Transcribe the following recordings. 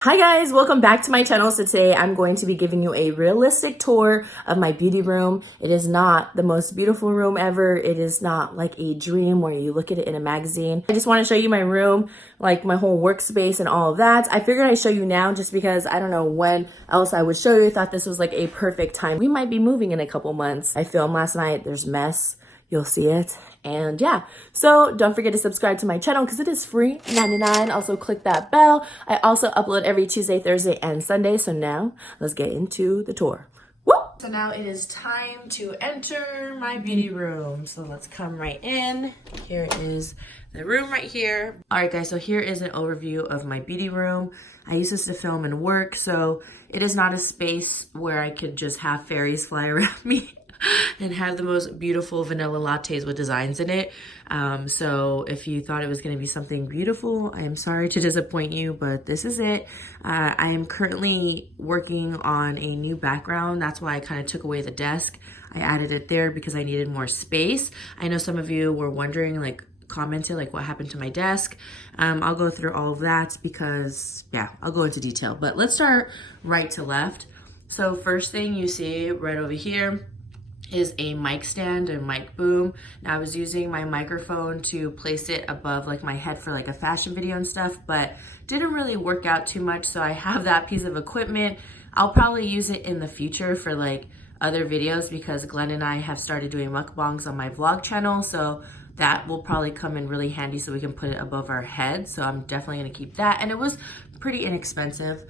Hi guys, welcome back to my channel. So today I'm going to be giving you a realistic tour of my beauty room. It is not the most beautiful room ever. It is not like a dream where you look at it in a magazine. I just want to show you my room, like my whole workspace and all of that. I figured I'd show you now just because I don't know when else I would show you. I thought this was like a perfect time. We might be moving in a couple months. I filmed last night. There's mess. You'll see it. And yeah, so don't forget to subscribe to my channel because it is free, $99. Also click that bell. I also upload every Tuesday, Thursday, and Sunday. So now let's get into the tour. Woo! So now it is time to enter my beauty room. So let's come right in. Here is the room right here. All right guys, so here is an overview of my beauty room. I use this to film and work, so it is not a space where I could just have fairies fly around me and have the most beautiful vanilla lattes with designs in it. So if you thought it was going to be something beautiful, I am sorry to disappoint you, but this is it. I am currently working on a new background. That's why I kind of took away the desk. I added it there because I needed more space. I know some of you were wondering, like, commented like what happened to my desk. I'll go through all of that because yeah, I'll go into detail, but let's start right to left. So first thing you see right over here is a mic stand and mic boom. Now I was using my microphone to place it above like my head for like a fashion video and stuff, but didn't really work out too much. So I have that piece of equipment. I'll probably use it in the future for like other videos because Glenn and I have started doing mukbangs on my vlog channel. So that will probably come in really handy so we can put it above our head. So I'm definitely gonna keep that. And it was pretty inexpensive.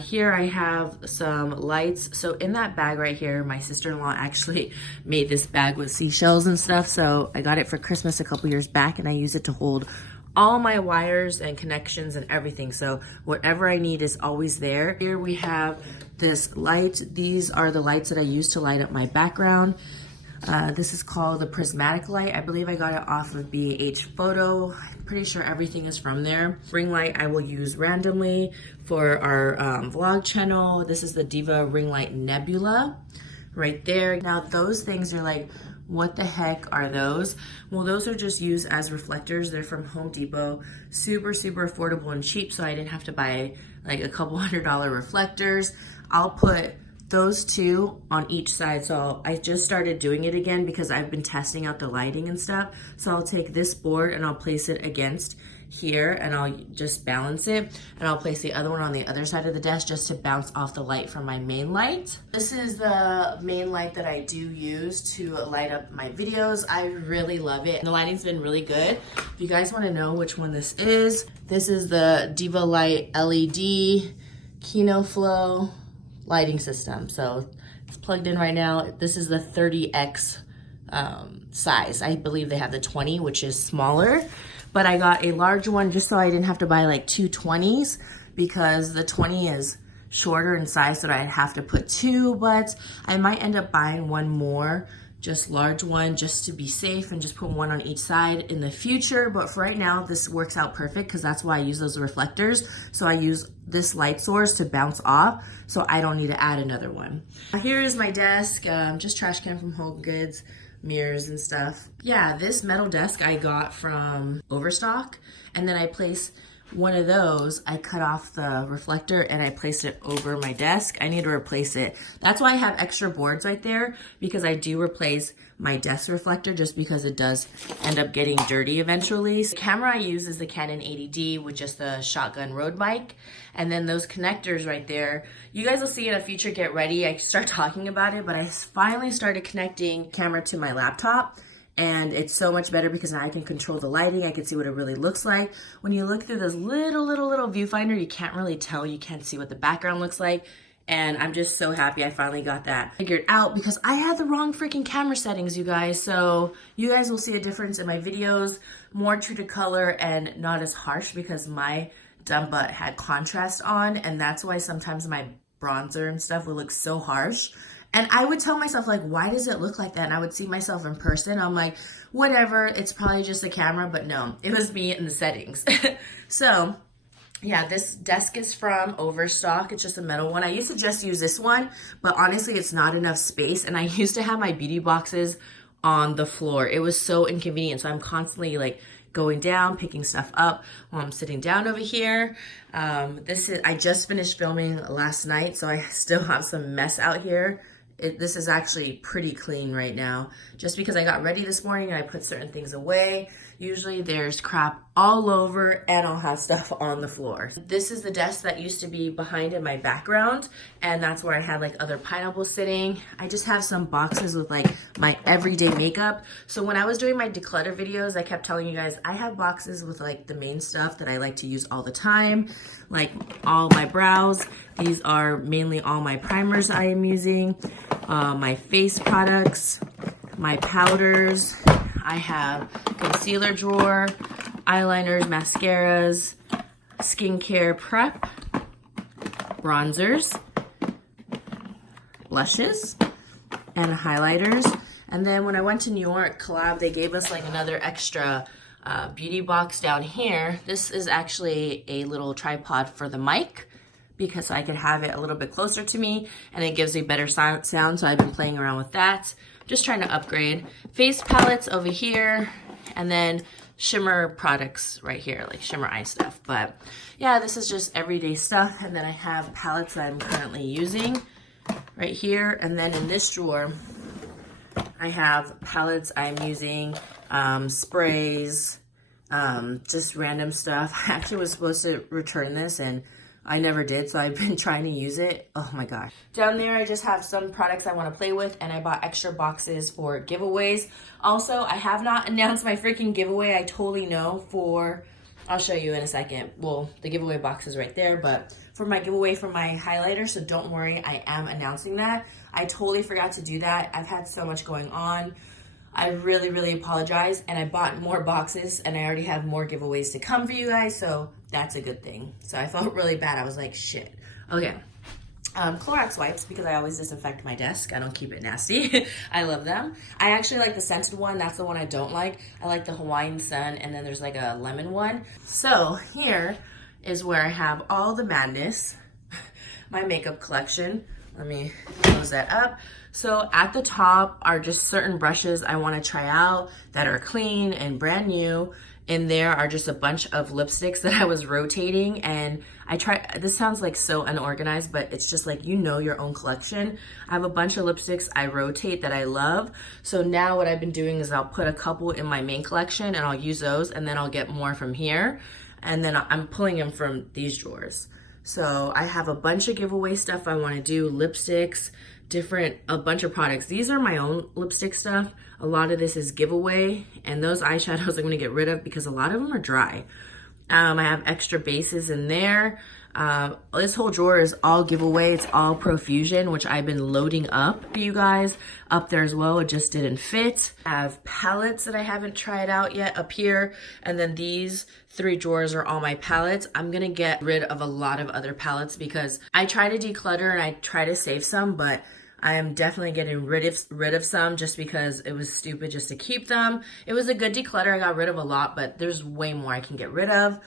Here I have some lights. So in that bag right here, my sister-in-law actually made this bag with seashells and stuff. So I got it for Christmas a couple years back and I use it to hold all my wires and connections and everything. So whatever I need is always there. Here we have this light. These are the lights that I use to light up my background. This is called the prismatic light. I believe I got it off of BH Photo. I'm pretty sure everything is from there. Ring light I will use randomly for our vlog channel. This is the Diva Ring Light Nebula right there. Now those things are like, what the heck are those? Well, those are just used as reflectors. They're from Home Depot. Super, super affordable and cheap, so I didn't have to buy like a couple $100 reflectors. I'll put those two on each side. So I just started doing it again because I've been testing out the lighting and stuff. So I'll take this board and I'll place it against here and I'll just balance it. And I'll place the other one on the other side of the desk just to bounce off the light from my main light. This is the main light that I do use to light up my videos. I really love it. The lighting's been really good. If you guys want to know which one this is the Diva Lite LED Kino Flow lighting system. So it's plugged in right now. This is the 30X size. I believe they have the 20, which is smaller, but I got a large one just so I didn't have to buy like two 20s because the 20 is shorter in size, so I'd have to put two, but I might end up buying one more, just large one, just to be safe and just put one on each side in the future. But for right now, this works out perfect because that's why I use those reflectors. So I use this light source to bounce off, so I don't need to add another one. Here is my desk, just trash can from Home Goods, mirrors and stuff. Yeah, this metal desk I got from Overstock, and then I place one of those, I cut off the reflector and I placed it over my desk. I need to replace it. That's why I have extra boards right there, because I do replace my desk reflector just because it does end up getting dirty eventually. The camera I use is the Canon 80D with just the shotgun Rode mic. And then those connectors right there, you guys will see in a future Get Ready, I start talking about it, but I finally started connecting camera to my laptop. And it's so much better because now I can control the lighting. I can see what it really looks like. When you look through this little viewfinder, you can't really tell. You can't see what the background looks like. And I'm just so happy I finally got that figured out because I had the wrong freaking camera settings, you guys. So you guys will see a difference in my videos, more true to color and not as harsh because my dumb butt had contrast on. And that's why sometimes my bronzer and stuff would look so harsh. And I would tell myself, like, why does it look like that? And I would see myself in person. I'm like, whatever, it's probably just the camera. But no, it was me in the settings. So, yeah, this desk is from Overstock. It's just a metal one. I used to just use this one, but honestly, it's not enough space. And I used to have my beauty boxes on the floor. It was so inconvenient. So I'm constantly, like, going down, picking stuff up while I'm sitting down over here. I just finished filming last night, so I still have some mess out here. This is actually pretty clean right now, just because I got ready this morning and I put certain things away. Usually there's crap all over and I'll have stuff on the floor. This is the desk that used to be behind in my background, and that's where I had like other pineapples sitting. I just have some boxes with like my everyday makeup. So when I was doing my declutter videos, I kept telling you guys I have boxes with like the main stuff that I like to use all the time, like all my brows. These are mainly all my primers I am using, my face products, my powders. I have concealer drawer, eyeliners, mascaras, skincare prep, bronzers, blushes, and highlighters. And then when I went to New York collab, they gave us like another extra beauty box down here. This is actually a little tripod for the mic, because I could have it a little bit closer to me and it gives a better sound, so I've been playing around with that. Just trying to upgrade. Face palettes over here, and then shimmer products right here, like shimmer eye stuff. But yeah, this is just everyday stuff. And then I have palettes that I'm currently using right here. And then in this drawer, I have palettes I'm using, sprays, just random stuff. I actually was supposed to return this and I never did, so I've been trying to use it. Oh my gosh. Down there, I just have some products I want to play with, and I bought extra boxes for giveaways. Also, I have not announced my freaking giveaway. I totally know I'll show you in a second. Well, the giveaway box is right there, but for my giveaway for my highlighter, so don't worry, I am announcing that. I totally forgot to do that. I've had so much going on. I really, really apologize, and I bought more boxes, and I already have more giveaways to come for you guys, so that's a good thing. So I felt really bad. I was like, shit. Okay. Clorox wipes, because I always disinfect my desk. I don't keep it nasty. I love them. I actually like the scented one. That's the one I don't like. I like the Hawaiian Sun, and then there's like a lemon one. So here is where I have all the madness, my makeup collection. Let me close that up. So at the top are just certain brushes I want to try out that are clean and brand new. In there are just a bunch of lipsticks that I was rotating, and this sounds like so unorganized, but it's just like, you know, your own collection. I have a bunch of lipsticks I rotate that I love. So now what I've been doing is I'll put a couple in my main collection and I'll use those, and then I'll get more from here. And then I'm pulling them from these drawers. So I have a bunch of giveaway stuff I want to do, lipsticks, a bunch of products. These are my own lipstick stuff. A lot of this is giveaway, and those eyeshadows I'm going to get rid of because a lot of them are dry. I have extra bases in there. This whole drawer is all giveaway. It's all Profusion, which I've been loading up for you guys up there as well. It just didn't fit. I have palettes that I haven't tried out yet up here, and then these 3 drawers are all my palettes. I'm gonna get rid of a lot of other palettes because I try to declutter and I try to save some, but I am definitely getting rid of some just because it was stupid just to keep them. It was a good declutter. I got rid of a lot, but there's way more I can get rid of.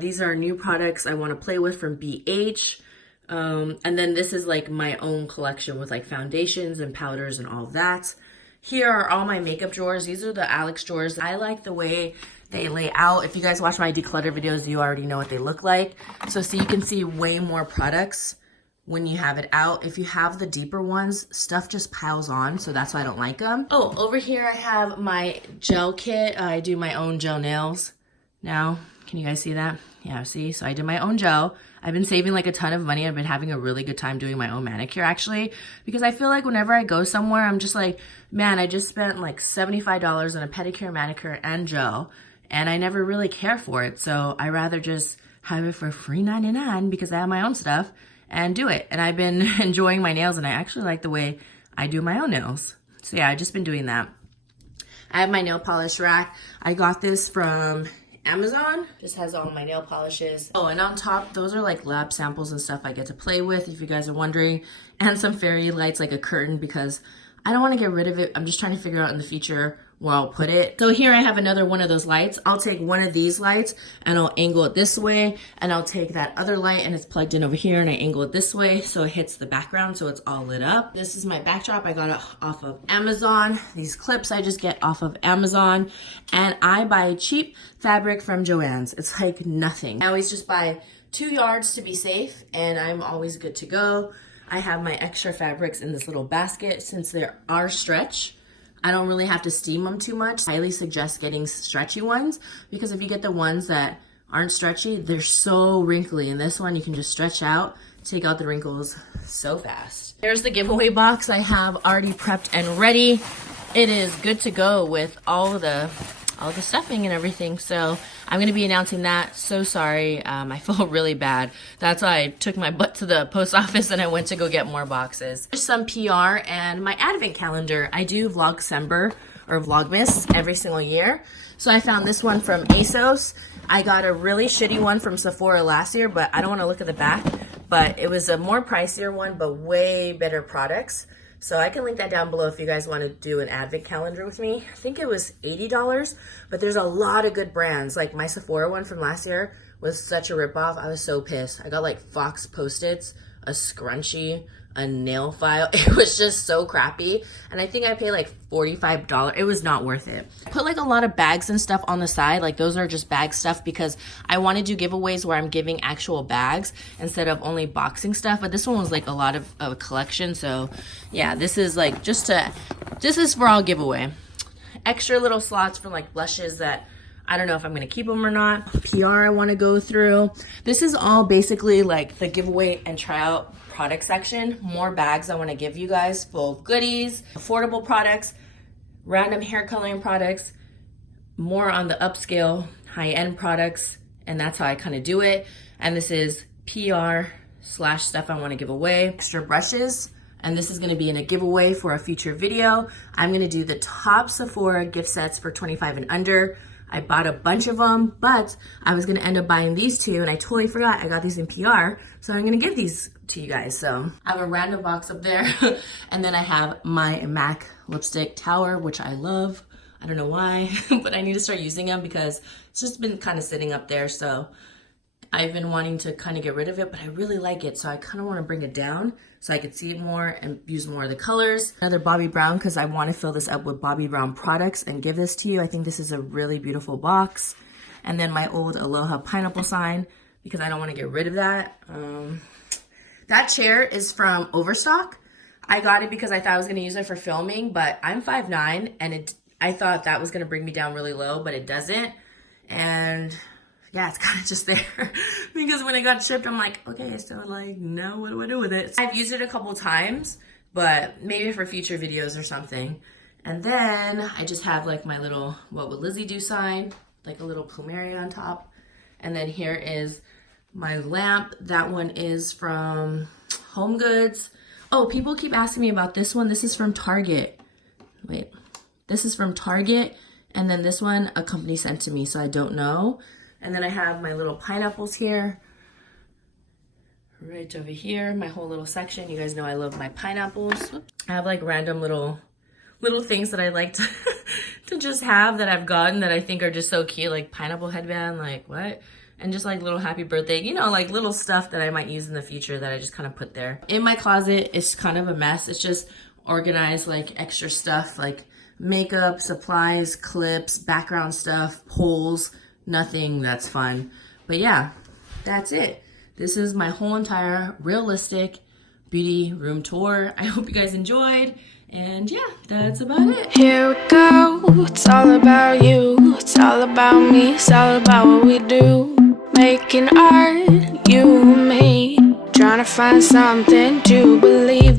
These are new products I want to play with from BH. And then this is like my own collection with like foundations and powders and all of that. Here are all my makeup drawers. These are the Alex drawers. I like the way they lay out. If you guys watch my declutter videos, you already know what they look like. So you can see way more products when you have it out. If you have the deeper ones, stuff just piles on, so that's why I don't like them. Oh, over here I have my gel kit. I do my own gel nails now. Can you guys see that? Yeah, see? So I did my own gel. I've been saving like a ton of money. I've been having a really good time doing my own manicure actually, because I feel like whenever I go somewhere, I'm just like, man, I just spent like $75 on a pedicure, manicure, and gel, and I never really care for it. So I rather just have it for free $99 because I have my own stuff and do it. And I've been enjoying my nails, and I actually like the way I do my own nails. So yeah, I've just been doing that. I have my nail polish rack. I got this from Amazon. Just has all my nail polishes. Oh, and on top, those are like lab samples and stuff I get to play with, if you guys are wondering. And some fairy lights, like a curtain, because I don't want to get rid of it. I'm just trying to figure out in the future where I'll put it. So here I have another one of those lights. I'll take one of these lights and I'll angle it this way, and I'll take that other light and it's plugged in over here and I angle it this way so it hits the background so it's all lit up. This is my backdrop. I got it off of Amazon. These clips I just get off of Amazon, and I buy cheap fabric from Joann's. It's like nothing. I always just buy 2 yards to be safe, and I'm always good to go. I have my extra fabrics in this little basket since there are stretch. I don't really have to steam them too much. I highly suggest getting stretchy ones, because if you get the ones that aren't stretchy, they're so wrinkly. And this one you can just stretch out, take out the wrinkles so fast. There's the giveaway box I have already prepped and ready. It is good to go with all the stuffing and everything. So I'm gonna be announcing that. So sorry, I feel really bad. That's why I took my butt to the post office and I went to go get more boxes. There's some PR and my advent calendar. I do Vlogcember or Vlogmas every single year. So I found this one from ASOS. I got a really shitty one from Sephora last year, but I don't wanna look at the back. But it was a more pricier one, but way better products. So I can link that down below if you guys want to do an advent calendar with me. I think it was $80, but there's a lot of good brands. Like my Sephora one from last year was such a ripoff. I was so pissed. I got like Fox Post-its, a scrunchie, a nail file. It was just so crappy. And I think I paid like $45. It was not worth it. Put like a lot of bags and stuff on the side. Like those are just bag stuff because I want to do giveaways where I'm giving actual bags instead of only boxing stuff. But this one was like a lot of a collection. So yeah, this is like this is for all giveaway. Extra little slots for like blushes that I don't know if I'm going to keep them or not. PR I want to go through. This is all basically like the giveaway and try out product section. More bags I want to give you guys full of goodies, affordable products, random hair coloring products, more on the upscale high-end products, and that's how I kind of do it. And this is PR / stuff I want to give away. Extra brushes, and this is going to be in a giveaway for a future video. I'm going to do the top Sephora gift sets for 25 and under. I bought a bunch of them, but I was gonna end up buying these two and I totally forgot I got these in PR. So I'm gonna give these to you guys. So I have a random box up there. And then I have my MAC lipstick tower, which I love. I don't know why, but I need to start using them because it's just been kind of sitting up there. So I've been wanting to kind of get rid of it, but I really like it. So I kind of want to bring it down so I could see it more and use more of the colors. Another Bobbi Brown, because I want to fill this up with Bobbi Brown products and give this to you. I think this is a really beautiful box. And then my old Aloha pineapple sign, because I don't want to get rid of that. That chair is from Overstock. I got it because I thought I was going to use it for filming, but I'm 5'9", and I thought that was going to bring me down really low, but it doesn't. And yeah, it's kind of just there because when it got shipped, I'm like, okay, so like, no, what do I do with it? I've used it a couple times, but maybe for future videos or something. And then I just have like my little, what would Lizzie do sign, like a little plumeria on top. And then here is my lamp. That one is from Home Goods. Oh, people keep asking me about this one. This is from Target. Wait, this is from Target. And then this one, a company sent to me, so I don't know. And then I have my little pineapples here, right over here, my whole little section. You guys know I love my pineapples. I have like random little things that I like to, to just have that I've gotten that I think are just so cute, like pineapple headband, like what? And just like little happy birthday, you know, like little stuff that I might use in the future that I just kind of put there. In my closet, it's kind of a mess. It's just organized like extra stuff like makeup, supplies, clips, background stuff, poles. Nothing that's fun. But yeah, that's it. This is my whole entire realistic beauty room tour. I hope you guys enjoyed. And yeah, that's about it. Here we go. It's all about you. It's all about me. It's all about what we do. Making art, you and me. Trying to find something to believe.